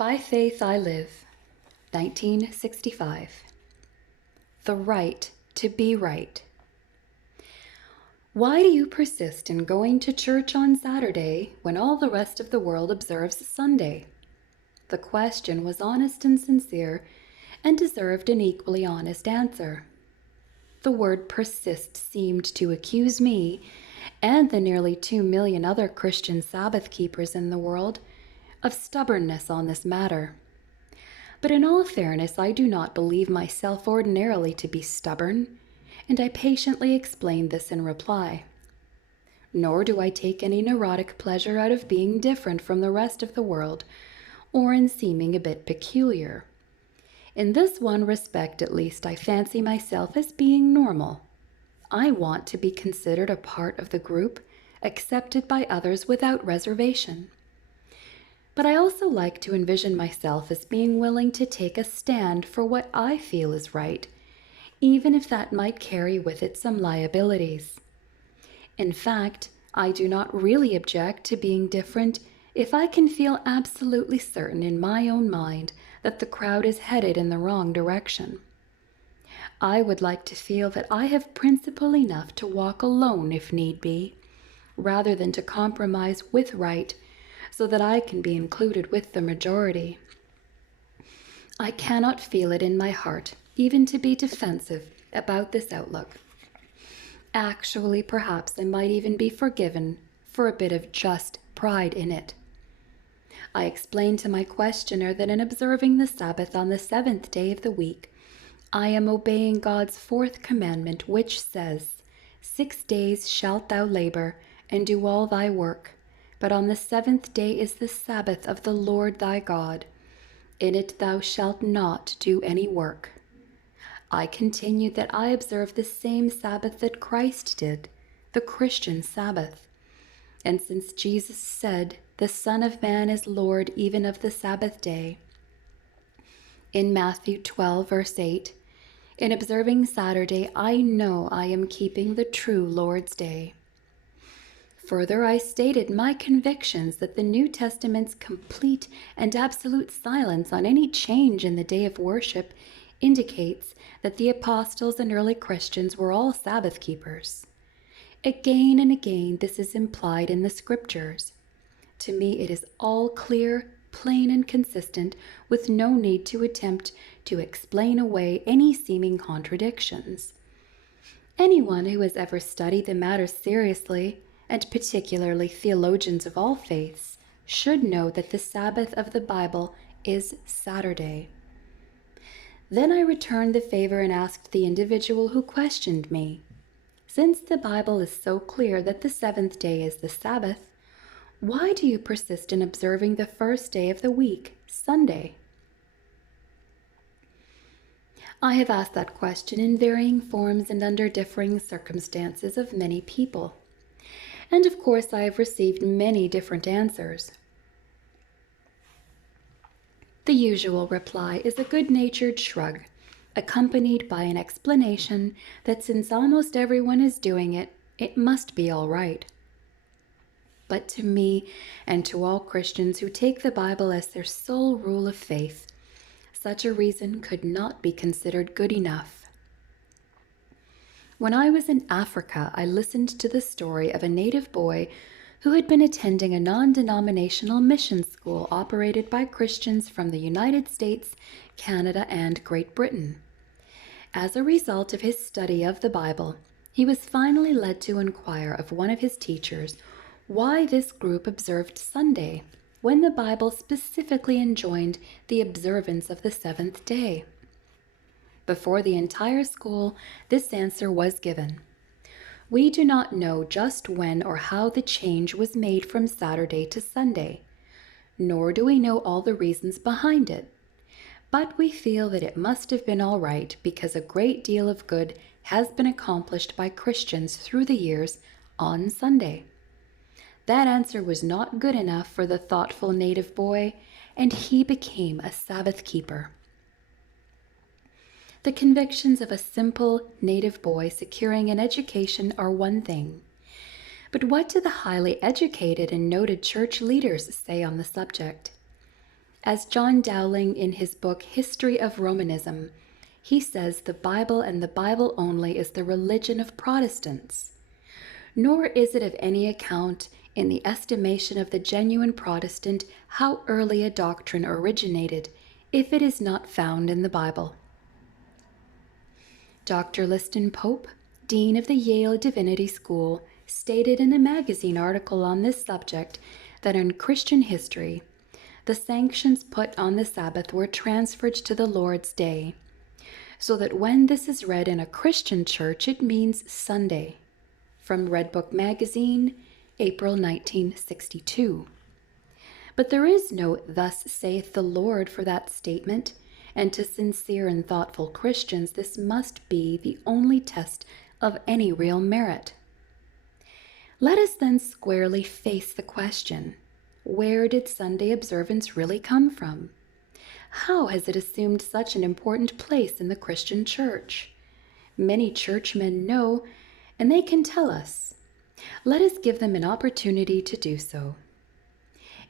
By Faith I Live, 1965. The right to be right. Why do you persist in going to church on Saturday when all the rest of the world observes Sunday? The question was honest and sincere and deserved an equally honest answer. The word persist seemed to accuse me and the nearly 2 million other Christian Sabbath keepers in the world of stubbornness on this matter. But in all fairness, I do not believe myself ordinarily to be stubborn, and I patiently explained this in reply. Nor do I take any neurotic pleasure out of being different from the rest of the world, or in seeming a bit peculiar. In this one respect, at least, I fancy myself as being normal. I want to be considered a part of the group, accepted by others without reservation. But I also like to envision myself as being willing to take a stand for what I feel is right, even if that might carry with it some liabilities. In fact, I do not really object to being different if I can feel absolutely certain in my own mind that the crowd is headed in the wrong direction. I would like to feel that I have principle enough to walk alone if need be, rather than to compromise with right so that I can be included with the majority. I cannot feel it in my heart, even to be defensive about this outlook. Actually, perhaps I might even be forgiven for a bit of just pride in it. I explained to my questioner that in observing the Sabbath on the 7th day of the week, I am obeying God's 4th commandment, which says, 6 days shalt thou labor and do all thy work, but on the 7th day is the Sabbath of the Lord thy God. In it thou shalt not do any work. I continued that I observe the same Sabbath that Christ did, the Christian Sabbath. And since Jesus said, the Son of Man is Lord even of the Sabbath day, in Matthew 12, verse 8, in observing Saturday, I know I am keeping the true Lord's Day. Further, I stated my convictions that the New Testament's complete and absolute silence on any change in the day of worship indicates that the apostles and early Christians were all Sabbath keepers. Again and again, this is implied in the Scriptures. To me, it is all clear, plain, and consistent, with no need to attempt to explain away any seeming contradictions. Anyone who has ever studied the matter seriously, and particularly theologians of all faiths, should know that the Sabbath of the Bible is Saturday. Then I returned the favor and asked the individual who questioned me, since the Bible is so clear that the 7th day is the Sabbath, why do you persist in observing the first day of the week, Sunday? I have asked that question in varying forms and under differing circumstances of many people. And of course, I have received many different answers. The usual reply is a good-natured shrug, accompanied by an explanation that since almost everyone is doing it, it must be all right. But to me, and to all Christians who take the Bible as their sole rule of faith, such a reason could not be considered good enough. When I was in Africa, I listened to the story of a native boy who had been attending a non-denominational mission school operated by Christians from the United States, Canada, and Great Britain. As a result of his study of the Bible, he was finally led to inquire of one of his teachers why this group observed Sunday, when the Bible specifically enjoined the observance of the 7th day. Before the entire school, this answer was given. We do not know just when or how the change was made from Saturday to Sunday, nor do we know all the reasons behind it. But we feel that it must have been all right because a great deal of good has been accomplished by Christians through the years on Sunday. That answer was not good enough for the thoughtful native boy, and he became a Sabbath keeper. The convictions of a simple native boy securing an education are one thing, but what do the highly educated and noted church leaders say on the subject? As John Dowling in his book History of Romanism, he says the Bible and the Bible only is the religion of Protestants. Nor is it of any account in the estimation of the genuine Protestant how early a doctrine originated, if it is not found in the Bible. Dr. Liston Pope, Dean of the Yale Divinity School, stated in a magazine article on this subject that in Christian history, the sanctions put on the Sabbath were transferred to the Lord's Day, so that when this is read in a Christian church, it means Sunday. From Red Book Magazine, April 1962. But there is no "Thus saith the Lord" for that statement, and to sincere and thoughtful Christians this must be the only test of any real merit. Let us then squarely face the question, where did Sunday observance really come from? How has it assumed such an important place in the Christian church? Many churchmen know, and they can tell us. Let us give them an opportunity to do so.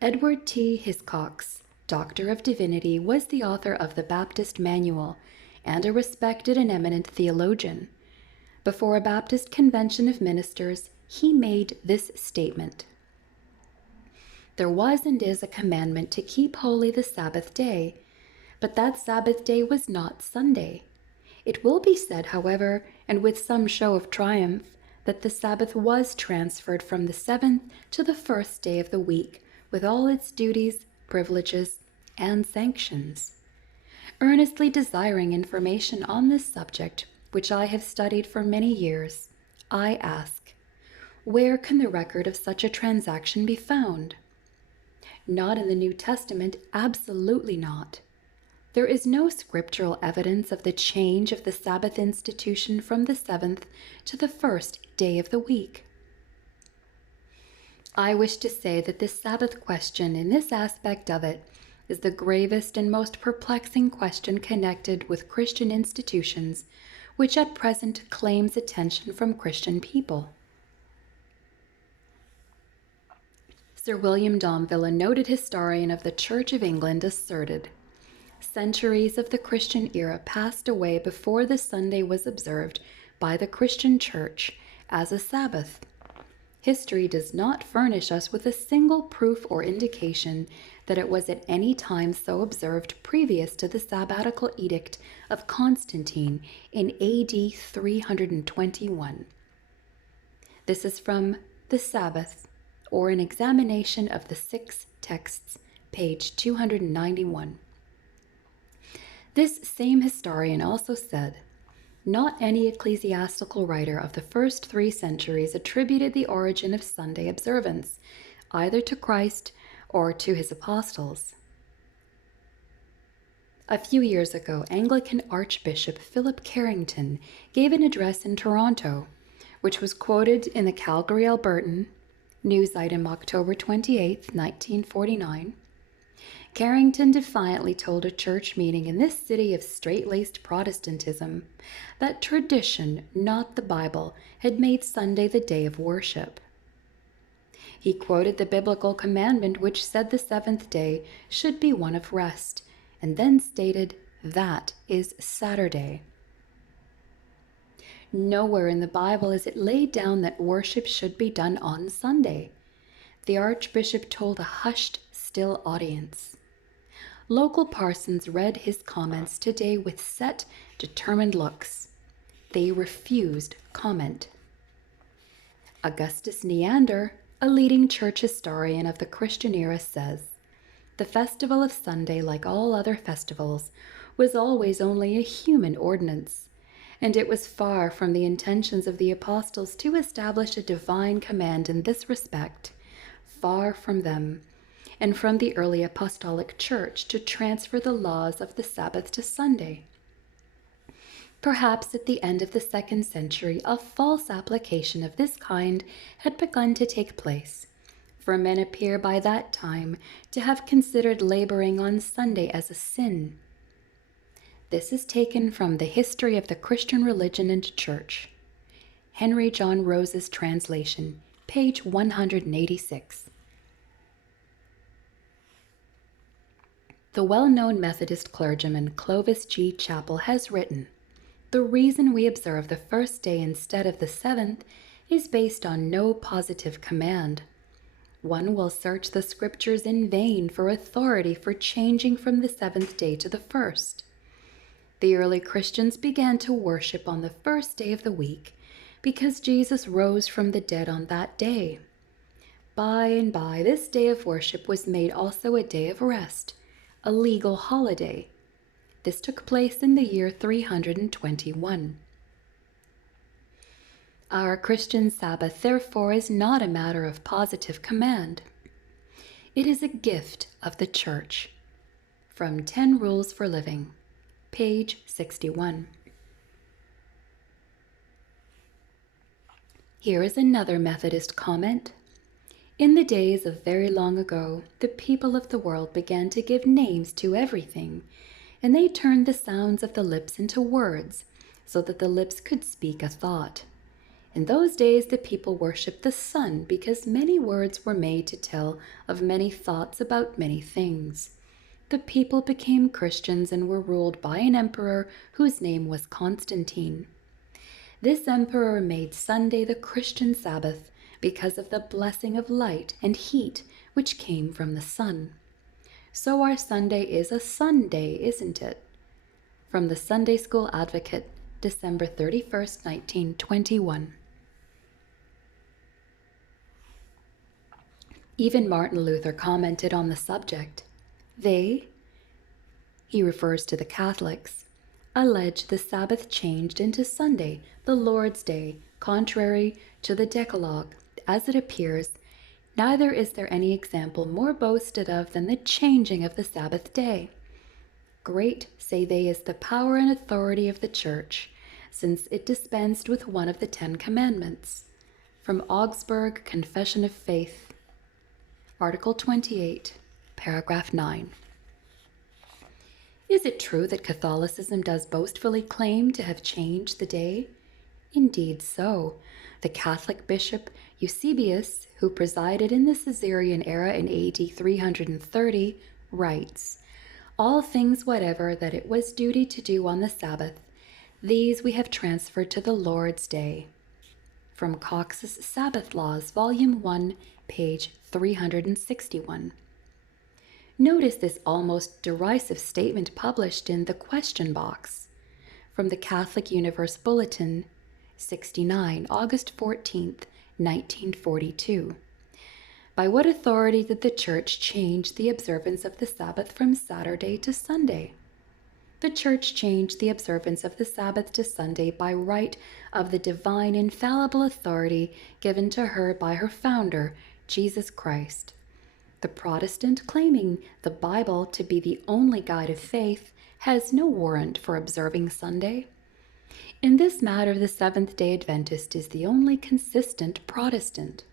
Edward T. Hiscox, Doctor of Divinity, was the author of the Baptist Manual and a respected and eminent theologian. Before a Baptist convention of ministers, he made this statement: "There was and is a commandment to keep holy the Sabbath day, but that Sabbath day was not Sunday. It will be said, however, and with some show of triumph, that the Sabbath was transferred from the seventh to the first day of the week, with all its duties, privileges, and sanctions. Earnestly desiring information on this subject, which I have studied for many years, I ask, where can the record of such a transaction be found? Not in the New Testament, absolutely not. There is no scriptural evidence of the change of the Sabbath institution from the seventh to the first day of the week. I wish to say that this Sabbath question, in this aspect of it, is the gravest and most perplexing question connected with Christian institutions, which at present claims attention from Christian people. Sir William Domville, a noted historian of the Church of England, asserted, "Centuries of the Christian era passed away before the Sunday was observed by the Christian Church as a Sabbath. History does not furnish us with a single proof or indication that it was at any time so observed previous to the Sabbatical Edict of Constantine in AD 321. This is from The Sabbath, or an examination of the six texts, page 291. This same historian also said, "Not any ecclesiastical writer of the first 3 centuries attributed the origin of Sunday observance either to Christ or to his apostles." A few years ago, Anglican Archbishop Philip Carrington gave an address in Toronto, which was quoted in the Calgary Albertan, news item October 28, 1949. Carrington defiantly told a church meeting in this city of straight-laced Protestantism that tradition, not the Bible, had made Sunday the day of worship. He quoted the biblical commandment which said the seventh day should be one of rest, and then stated that is Saturday. Nowhere in the Bible is it laid down that worship should be done on Sunday. The Archbishop told a hushed, still audience. Local parsons read his comments today with set, determined looks. They refused comment. Augustus Neander, a leading church historian of the Christian era, says, "The festival of Sunday, like all other festivals, was always only a human ordinance, and it was far from the intentions of the apostles to establish a divine command in this respect, far from them, and from the early apostolic church to transfer the laws of the Sabbath to Sunday. Perhaps at the end of the 2nd century, a false application of this kind had begun to take place, for men appear by that time to have considered laboring on Sunday as a sin." This is taken from The History of the Christian Religion and Church, Henry John Rose's translation, page 186. The well-known Methodist clergyman Clovis G. Chappell has written, "The reason we observe the first day instead of the seventh is based on no positive command. One will search the scriptures in vain for authority for changing from the seventh day to the first. The early Christians began to worship on the first day of the week because Jesus rose from the dead on that day. By and by, this day of worship was made also a day of rest, a legal holiday. This took place in the year 321. Our Christian Sabbath, therefore, is not a matter of positive command. It is a gift of the Church." From 10 Rules for Living, page 61. Here is another Methodist comment. "In the days of very long ago, the people of the world began to give names to everything, and they turned the sounds of the lips into words, so that the lips could speak a thought. In those days the people worshipped the sun because many words were made to tell of many thoughts about many things. The people became Christians and were ruled by an emperor whose name was Constantine. This emperor made Sunday the Christian Sabbath because of the blessing of light and heat which came from the sun. So our Sunday is a Sunday, isn't it?" From the Sunday School Advocate, December 31st, 1921. Even Martin Luther commented on the subject. "They," he refers to the Catholics, "allege the Sabbath changed into Sunday, the Lord's Day, contrary to the Decalogue. As it appears, neither is there any example more boasted of than the changing of the Sabbath day. Great, say they, is the power and authority of the Church, since it dispensed with one of the 10 Commandments." From Augsburg Confession of Faith, Article 28, Paragraph 9. Is it true that Catholicism does boastfully claim to have changed the day? Indeed so. The Catholic bishop Eusebius, who presided in the Caesarean era in AD 330, writes, "All things whatever that it was duty to do on the Sabbath, these we have transferred to the Lord's Day." From Cox's Sabbath Laws, Volume 1, page 361. Notice this almost derisive statement published in the question box. From the Catholic Universe Bulletin, 69, August 14th, 1942. By what authority did the Church change the observance of the Sabbath from Saturday to Sunday? The Church changed the observance of the Sabbath to Sunday by right of the divine infallible authority given to her by her founder, Jesus Christ. The Protestant, claiming the Bible to be the only guide of faith, has no warrant for observing Sunday. In this matter, the Seventh-day Adventist is the only consistent Protestant.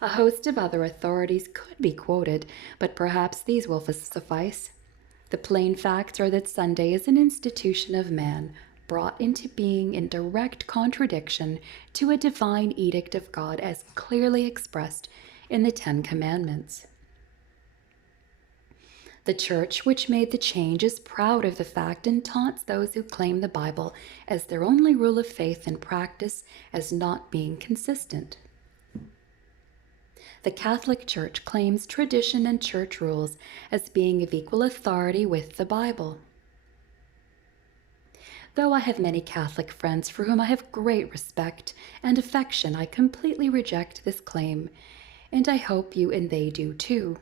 A host of other authorities could be quoted, but perhaps these will suffice. The plain facts are that Sunday is an institution of man, brought into being in direct contradiction to a divine edict of God as clearly expressed in the 10 Commandments. The Church, which made the change, is proud of the fact and taunts those who claim the Bible as their only rule of faith and practice as not being consistent. The Catholic Church claims tradition and church rules as being of equal authority with the Bible. Though I have many Catholic friends for whom I have great respect and affection, I completely reject this claim, and I hope you and they do too.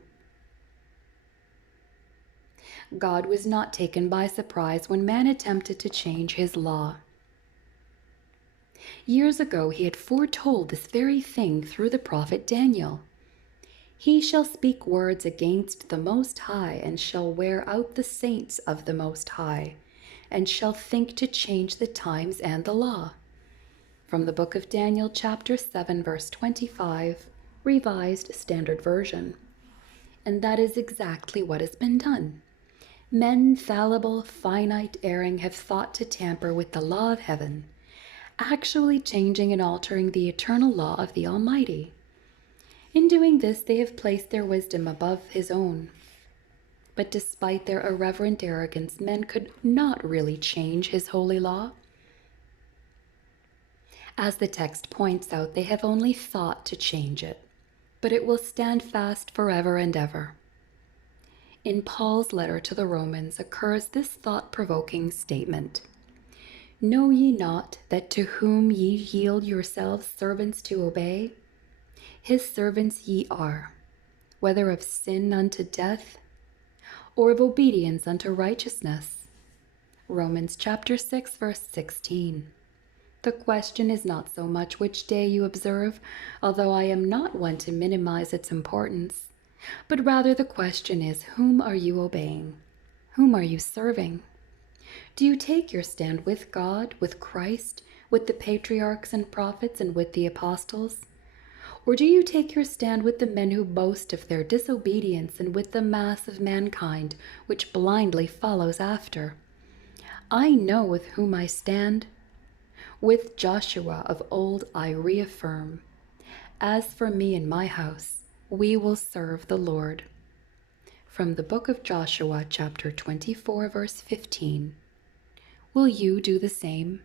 God was not taken by surprise when man attempted to change his law. Years ago, he had foretold this very thing through the prophet Daniel. "He shall speak words against the Most High, and shall wear out the saints of the Most High, and shall think to change the times and the law." From the book of Daniel, chapter 7, verse 25, Revised Standard Version. And that is exactly what has been done. Men, fallible, finite, erring, have thought to tamper with the law of heaven, actually changing and altering the eternal law of the Almighty. In doing this, they have placed their wisdom above his own. But despite their irreverent arrogance, men could not really change his holy law. As the text points out, they have only thought to change it, but it will stand fast forever and ever. In Paul's letter to the Romans occurs this thought-provoking statement: "Know ye not that to whom ye yield yourselves servants to obey, his servants ye are, whether of sin unto death, or of obedience unto righteousness?" Romans chapter 6, verse 16. The question is not so much which day you observe, although I am not one to minimize its importance, but rather the question is, whom are you obeying? Whom are you serving? Do you take your stand with God, with Christ, with the patriarchs and prophets, and with the apostles? Or do you take your stand with the men who boast of their disobedience and with the mass of mankind which blindly follows after? I know with whom I stand. With Joshua of old I reaffirm, "As for me and my house, we will serve the Lord." From the book of Joshua, chapter 24, verse 15. Will you do the same?